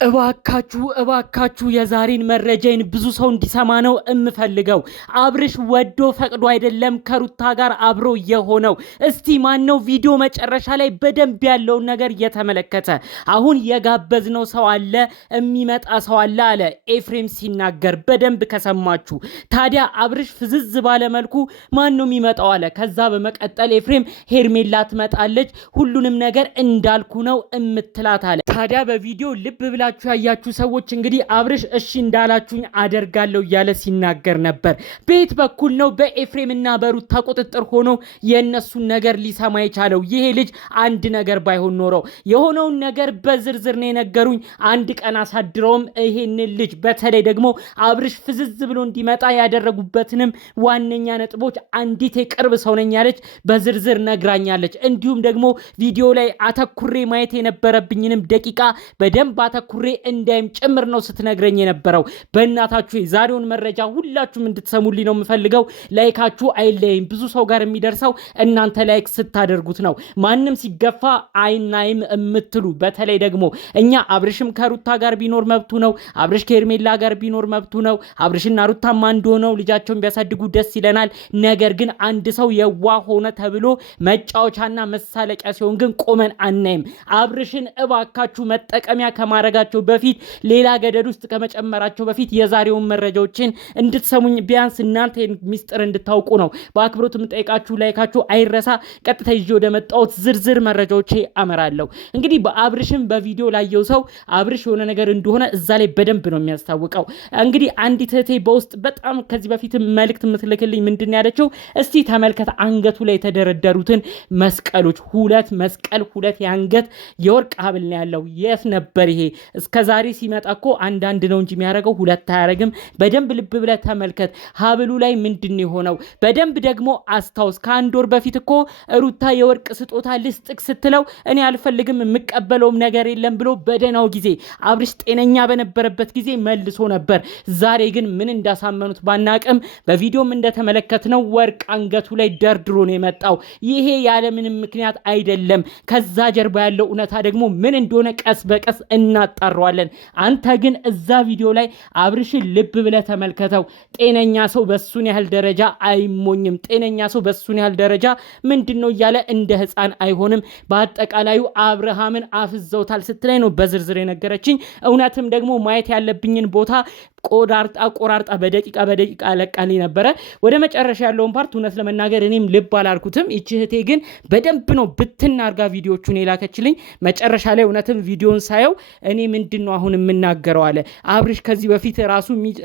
እባካችሁ የዛሬን መረጃዬን ብዙ ሰው እንዲሰማ ነው እምፈልገው። አብርሽ ወዶ ፈቅዶ አይደለም ከሩታ ጋር አብሮ የሆነው። እስቲ ማነው ቪዲዮ መጨረሻ ላይ በደንብ ያለውን ነገር እየተመለከተ አሁን የጋበዝነው ሰው አለ የሚመጣ ሰው አለ ኤፍሬም ሲናገር በደንብ ከሰማችሁ። ታዲያ አብርሽ ፍዝዝ ባለ መልኩ ማነው የሚመጣው አለ። ከዛ በመቀጠል ኤፍሬም ሄርሜላ ትመጣለች ሁሉንም ነገር እንዳልኩ ነው እምትላት አለ። ታዲያ በቪዲዮ ልብ ብላ ያያችሁ ሰዎች እንግዲህ አብርሽ እሺ እንዳላችሁኝ አደርጋለሁ እያለ ሲናገር ነበር። ቤት በኩል ነው በኤፍሬም እና በሩታ ቁጥጥር ሆኖ የነሱን ነገር ሊሰማ የቻለው። ይሄ ልጅ አንድ ነገር ባይሆን ኖሮ የሆነውን ነገር በዝርዝር ነው የነገሩኝ። አንድ ቀን አሳድረውም ይሄንን ልጅ በተለይ ደግሞ አብርሽ ፍዝዝ ብሎ እንዲመጣ ያደረጉበትንም ዋነኛ ነጥቦች አንዲት የቅርብ ሰው ነኝ ያለች በዝርዝር ነግራኛለች። እንዲሁም ደግሞ ቪዲዮ ላይ አተኩሬ ማየት የነበረብኝንም ደቂቃ በደንብ አተኩሬ እንዳይም ጭምር ነው ስትነግረኝ የነበረው። በእናታችሁ የዛሬውን መረጃ ሁላችሁም እንድትሰሙልኝ ነው የምፈልገው። ላይካችሁ አይለይም። ብዙ ሰው ጋር የሚደርሰው እናንተ ላይክ ስታደርጉት ነው። ማንም ሲገፋ አይናይም የምትሉ በተለይ ደግሞ እኛ አብርሽም ከሩታ ጋር ቢኖር መብቱ ነው፣ አብርሽ ከሄርሜላ ጋር ቢኖር መብቱ ነው። አብርሽና ሩታማ እንደሆነው ልጃቸውን ቢያሳድጉ ደስ ይለናል። ነገር ግን አንድ ሰው የዋህ ሆነ ተብሎ መጫወቻና መሳለቂያ ሲሆን ግን ቆመን አናይም። አብርሽን እባካችሁ መጠቀሚያ ከማረጋቸው በፊት ሌላ ገደድ ውስጥ ከመጨመራቸው በፊት የዛሬውን መረጃዎችን እንድትሰሙኝ ቢያንስ እናንተ ሚስጥር እንድታውቁ ነው በአክብሮት የምጠይቃችሁ። ላይካችሁ አይረሳ። ቀጥታ ይዤ ወደ መጣሁት ዝርዝር መረጃዎቼ አመራለሁ። እንግዲህ በአብርሽም በቪዲዮ ላየው ሰው አብርሽ የሆነ ነገር እንደሆነ እዛ ላይ በደንብ ነው የሚያስታውቀው። እንግዲህ አንዲት እህቴ በውስጥ በጣም ከዚህ በፊት መልእክት የምትልክልኝ ምንድን ያለችው፣ እስቲ ተመልከት አንገቱ ላይ የተደረደሩትን መስቀሎች፣ ሁለት መስቀል፣ ሁለት የአንገት የወርቅ ሀብል ነው ያለው። የት ነበር ይሄ? እስከዛሬ ሲመጣ እኮ አንዳንድ ነው እንጂ የሚያደርገው ሁለት አያደርግም። በደንብ ልብ ብለህ ተመልከት። ሀብሉ ላይ ምንድን የሆነው በደንብ ደግሞ አስታውስ። ከአንድ ወር በፊት እኮ ሩታ የወርቅ ስጦታ ልስጥቅ ስትለው እኔ አልፈልግም የምቀበለውም ነገር የለም ብሎ በደናው ጊዜ አብርሽ ጤነኛ በነበረበት ጊዜ መልሶ ነበር። ዛሬ ግን ምን እንዳሳመኑት ባናቅም በቪዲዮም እንደተመለከትነው ወርቅ አንገቱ ላይ ደርድሮ ነው የመጣው። ይሄ ያለምንም ምክንያት አይደለም። ከዛ ጀርባ ያለው እውነታ ደግሞ ምን እንደሆነ ቀስ በቀስ እናጣራዋለን። አንተ ግን እዛ ቪዲዮ ላይ አብርሽን ልብ ብለህ ተመልከተው። ጤነኛ ሰው በሱን ያህል ደረጃ አይሞኝም። ጤነኛ ሰው በሱን ያህል ደረጃ ምንድነው እያለ እንደ ህፃን አይሆንም። በአጠቃላዩ አብርሃምን አፍዘውታል ስትላይ ነው በዝርዝር የነገረችኝ። እውነትም ደግሞ ማየት ያለብኝን ቦታ ቆራርጣ በደቂቃ ለቃልኝ ነበረ። ወደ መጨረሻ ያለውን ፓርት እውነት ለመናገር እኔም ልብ አላልኩትም። ይህች እህቴ ግን በደንብ ነው ብትናርጋ ቪዲዮቹን የላከችልኝ። መጨረሻ ላይ እውነትም ቪዲዮን ሳየው እኔ ምንድነው አሁን የምናገረው አለ አብርሽ። ከዚህ በፊት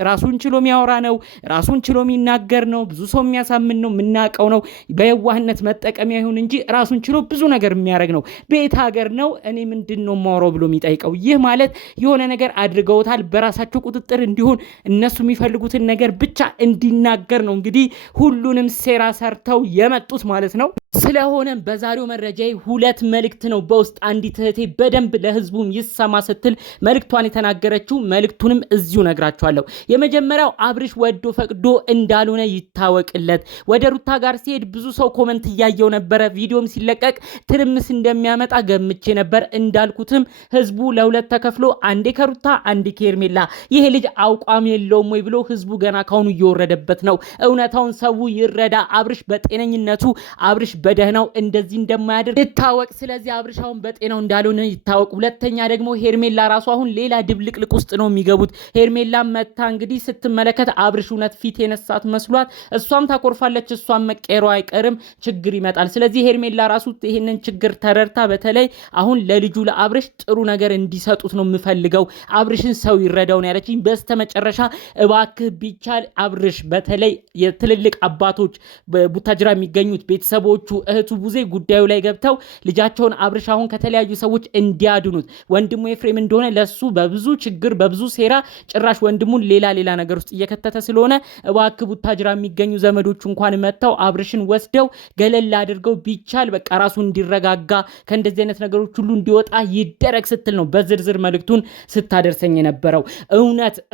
ራሱን ችሎ የሚያወራ ነው፣ ራሱን ችሎ የሚናገር ነው፣ ብዙ ሰው የሚያሳምን ነው፣ የምናውቀው ነው። በየዋህነት መጠቀሚያ ይሁን እንጂ ራሱን ችሎ ብዙ ነገር የሚያደርግ ነው። ቤት ሀገር ነው። እኔ ምንድነው ማውራው ብሎ የሚጠይቀው። ይህ ማለት የሆነ ነገር አድርገውታል በራሳቸው ቁጥጥር እንዲሆን እነሱ የሚፈልጉትን ነገር ብቻ እንዲናገር ነው። እንግዲህ ሁሉንም ሴራ ሰርተው የመጡት ማለት ነው። ስለሆነም በዛሬው መረጃዬ ሁለት መልእክት ነው በውስጥ አንዲት እህቴ በደንብ ለህዝቡም ይሰማ ስትል መልእክቷን የተናገረችው። መልእክቱንም እዚሁ ነግራችኋለሁ። የመጀመሪያው አብርሽ ወዶ ፈቅዶ እንዳልሆነ ይታወቅለት። ወደ ሩታ ጋር ሲሄድ ብዙ ሰው ኮመንት እያየው ነበረ። ቪዲዮም ሲለቀቅ ትርምስ እንደሚያመጣ ገምቼ ነበር። እንዳልኩትም ህዝቡ ለሁለት ተከፍሎ አንዴ ከሩታ አንዴ ከሄርሜላ። ይሄ ልጅ አቋም የለውም ወይ ብሎ ህዝቡ ገና ካሁኑ እየወረደበት ነው። እውነታውን ሰው ይረዳ። አብርሽ በጤነኝነቱ አብርሽ በደህናው እንደዚህ እንደማያደርግ ይታወቅ። ስለዚህ አብርሽ አሁን በጤናው እንዳልሆነ ይታወቅ። ሁለተኛ ደግሞ ሄርሜላ ራሱ አሁን ሌላ ድብልቅልቅ ውስጥ ነው የሚገቡት። ሄርሜላ መታ እንግዲህ ስትመለከት አብርሽ እውነት ፊት የነሳት መስሏት እሷም ታኮርፋለች። እሷም መቀየሯ አይቀርም፣ ችግር ይመጣል። ስለዚህ ሄርሜላ ራሱ ይሄንን ችግር ተረድታ በተለይ አሁን ለልጁ ለአብርሽ ጥሩ ነገር እንዲሰጡት ነው የምፈልገው። አብርሽን ሰው ይረዳው ነው ያለችኝ። በስተመጨረሻ እባክህ ቢቻል አብርሽ በተለይ የትልልቅ አባቶች በቡታጅራ የሚገኙት ቤተሰቦቹ እህቱ ቡዜ ጉዳዩ ላይ ገብተው ልጃቸውን አብርሽ አሁን ከተለያዩ ሰዎች እንዲያድኑት። ወንድሙ ኤፍሬም እንደሆነ ለሱ በብዙ ችግር በብዙ ሴራ ጭራሽ ወንድሙን ሌላ ነገር ውስጥ እየከተተ ስለሆነ እባክህ ቡታጅራ የሚገኙ ዘመዶቹ እንኳን መጥተው አብርሽን ወስደው ገለል አድርገው ቢቻል በቃ ራሱ እንዲረጋጋ ከእንደዚህ አይነት ነገሮች ሁሉ እንዲወጣ ይደረግ ስትል ነው በዝርዝር መልእክቱን ስታደርሰኝ የነበረው።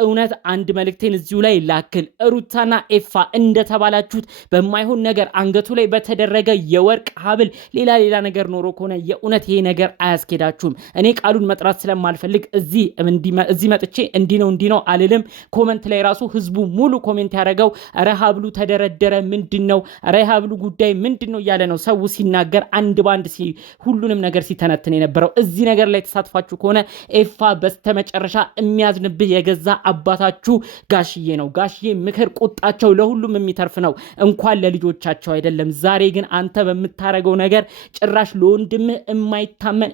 እውነት አንድ መልእክቴን እዚሁ ላይ ላክል። ሩታና ኤፋ እንደተባላችሁት በማይሆን ነገር አንገቱ ላይ በተደረገ የወርቅ ሀብል ሌላ ነገር ኖሮ ከሆነ የእውነት ይሄ ነገር አያስኬዳችሁም። እኔ ቃሉን መጥራት ስለማልፈልግ እዚህ መጥቼ እንዲህ ነው አልልም። ኮሜንት ላይ ራሱ ህዝቡ ሙሉ ኮሜንት ያደረገው ኧረ ሀብሉ ተደረደረ ምንድነው ኧረ ሀብሉ ጉዳይ ምንድነው እያለ ነው ሰው ሲናገር አንድ ባንድ ሁሉንም ነገር ሲተነትን የነበረው። እዚህ ነገር ላይ ተሳትፋችሁ ከሆነ ኤፋ በስተመጨረሻ የሚያዝንብህ የገዛ አባታችሁ ጋሽዬ ነው። ጋሽዬ ምክር ቁጣቸው ለሁሉም የሚተርፍ ነው፣ እንኳን ለልጆቻቸው አይደለም። ዛሬ ግን አንተ በምታረገው ነገር ጭራሽ ለወንድምህ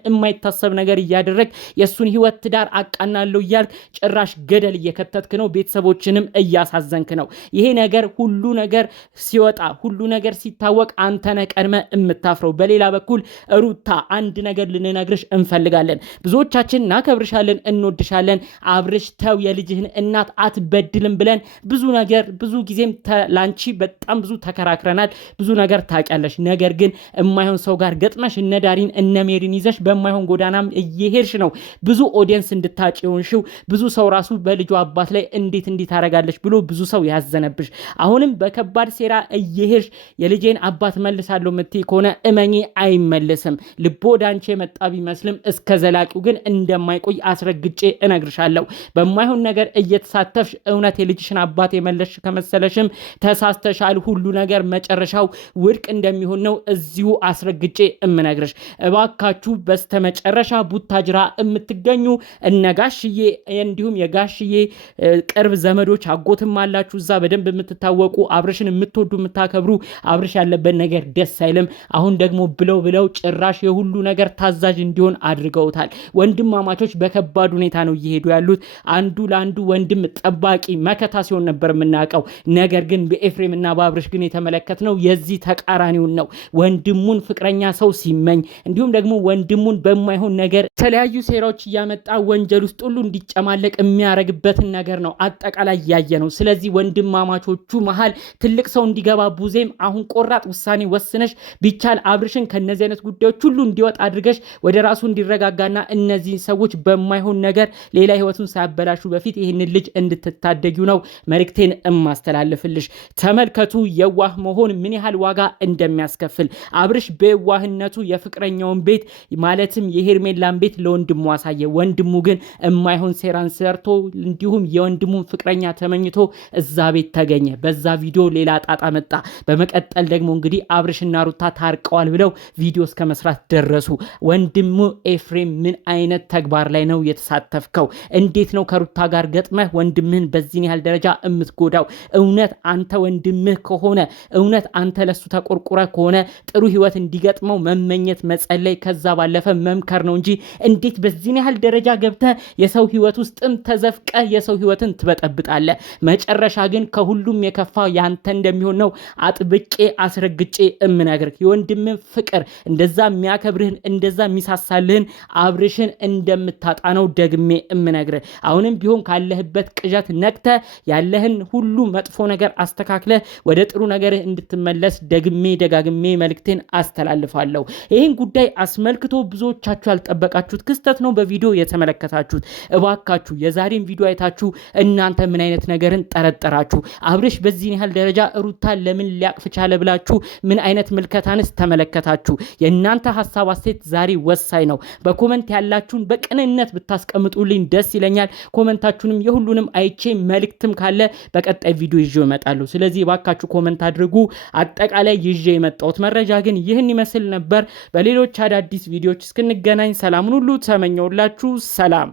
የማይታሰብ ነገር እያደረግ የሱን ህይወት ትዳር አቃናለሁ እያልክ ጭራሽ ገደል እየከተትክ ነው፣ ቤተሰቦችንም እያሳዘንክ ነው። ይሄ ነገር ሁሉ ነገር ሲወጣ ሁሉ ነገር ሲታወቅ አንተ ነህ ቀድመህ የምታፍረው። በሌላ በኩል ሩታ አንድ ነገር ልንነግርሽ እንፈልጋለን። ብዙዎቻችን እናከብርሻለን፣ እንወድሻለን። አብርሽ ተው የልጅህን እናት አትበድልም ብለን ብዙ ጊዜም ላንቺ በጣም ብዙ ተከራክረናል። ብዙ ነገር ታውቂያለሽ። ነገር ግን የማይሆን ሰው ጋር ገጥመሽ እነ ዳሪን እነ ሜሪን ይዘሽ በማይሆን ጎዳናም እየሄድሽ ነው ብዙ ኦዲየንስ እንድታጭ የሆንሽው። ብዙ ሰው ራሱ በልጁ አባት ላይ እንዴት ታረጋለሽ ብሎ ብዙ ሰው ያዘነብሽ። አሁንም በከባድ ሴራ እየሄድሽ የልጄን አባት መልሳለሁ የምትይ ከሆነ እመኚ አይመለስም። ልቦ ወዳንቺ የመጣ ቢመስልም እስከ ዘላቂው ግን እንደማይቆይ አስረግጬ እነግርሻለሁ። በማይሆን ነገር እየተሳተፍሽ እውነት የልጅሽን አባት የመለስሽ ከመሰለሽም ተሳስተሻል። ሁሉ ነገር መጨረሻው ውድቅ እንደሚሆን ነው እዚሁ አስረግጬ እምነግርሽ። እባካችሁ በስተመጨረሻ ቡታጅራ የምትገኙ እነጋሽዬ እንዲሁም የጋሽዬ ቅርብ ዘመዶች አጎትም አላችሁ እዛ በደንብ የምትታወቁ አብርሽን የምትወዱ የምታከብሩ፣ አብርሽ ያለበት ነገር ደስ አይልም። አሁን ደግሞ ብለው ጭራሽ የሁሉ ነገር ታዛዥ እንዲሆን አድርገውታል። ወንድማማቾች በከባድ ሁኔታ ነው እየሄዱ ያሉት። አንዱ ለአንዱ ወንድም ጠባቂ መከታ ሲሆን ነበር የምናውቀው። ነገር ግን በኤፍሬም እና በአብርሽ ግን የተመለከትነው የዚህ ተቃራኒውን ነው። ወንድሙን ፍቅረኛ ሰው ሲመኝ እንዲሁም ደግሞ ወንድሙን በማይሆን ነገር የተለያዩ ሴራዎች እያመጣ ወንጀል ውስጥ ሁሉ እንዲጨማለቅ የሚያረግበትን ነገር ነው አጠቃላይ ያየ ነው። ስለዚህ ወንድማማቾቹ መሃል ትልቅ ሰው እንዲገባ ቡዜም አሁን ቆራጥ ውሳኔ ወስነሽ ቢቻል አብርሽን ከነዚህ አይነት ጉዳዮች ሁሉ እንዲወጣ አድርገሽ ወደ ራሱ እንዲረጋጋና እነዚህ ሰዎች በማይሆን ነገር ሌላ ህይወቱን ሳያበላሹ በፊት ይህንን ልጅ እንድትታደጊው ነው መልእክቴን እማስተላልፍልሽ። ተመልከቱ የዋህ መሆን ምን ያህል ዋጋ እንደሚያስከፍል። አብርሽ በዋህነቱ የፍቅረኛውን ቤት ማለትም የሄርሜላን ቤት ለወንድሙ አሳየ። ወንድሙ ግን የማይሆን ሴራን ሰርቶ እንዲሁም የወንድሙን ፍቅረኛ ተመኝቶ እዛ ቤት ተገኘ። በዛ ቪዲዮ ሌላ ጣጣ መጣ። በመቀጠል ደግሞ እንግዲህ አብርሽና ሩታ ታርቀዋል ብለው ቪዲዮ እስከ መስራት ደረሱ። ወንድሙ ኤፍሬም ምን አይነት ተግባር ላይ ነው የተሳተፍከው? እንዴት ነው ከሩታ ጋር ገጥመህ ወንድምህን በዚህን ያህል ደረጃ የምትጎዳው? እውነት አንተ ወንድምህ ከሆነ እውነት አንተ ለሱ ተቆርቁረ ከሆነ ጥሩ ህይወት እንዲገጥመው መመኘት መጸለይ፣ ከዛ ባለፈ መምከር ነው እንጂ እንዴት በዚህን ያህል ደረጃ ገብተህ የሰው ህይወት ውስጥም ተዘፍቀህ የሰው ህይወትን ትበጠብጣለህ? መጨረሻ ግን ከሁሉም የከፋ ያንተ እንደሚሆን ነው አጥብቄ አስረግጬ እምነግርህ። የወንድምህን ፍቅር እንደዛ የሚያከብርህን እንደዛ የሚሳሳልህን አብርሽን እንደምታጣ ነው ደግሜ እምነግርህ። አሁንም ቢሆን ካለህበት ቅዠት ነቅተህ ያለህን ሁሉ መጥፎ ነገር አስተካክለህ ወደ ጥሩ ነገር እንድትመለስ ደጋግሜ መልእክቴን አስተላልፋለሁ። ይህን ጉዳይ አስመልክቶ ብዙዎቻችሁ ያልጠበቃችሁት ክስተት ነው በቪዲዮ የተመለከታችሁት። እባካችሁ የዛሬን ቪዲዮ አይታችሁ እናንተ ምን አይነት ነገርን ጠረጠራችሁ? አብርሽ በዚህን ያህል ደረጃ ሩታ ለምን ሊያቅፍ ቻለ ብላችሁ ምን አይነት ምልከታንስ ተመለከታችሁ? የእናንተ ሀሳብ አስተያየት ዛሬ ወሳኝ ነው። በኮመንት ያላችሁን በቅንነት ብታስቀምጡልኝ ደስ ይለኛል። ኮመንታችሁንም የሁሉንም አይቼ መልእክትም ካለ በቀጣይ ቪዲዮ ይዤ እመጣለሁ። ስለዚህ እባካችሁ ኮመንት አድርጉ። አጠቃላይ ይዤ የመጣሁት መረጃ ግን ይህን ይመስል ነበር። በሌሎች አዳዲስ ቪዲዮዎች እስክንገናኝ ሰላሙን ሁሉ ተመኘውላችሁ። ሰላም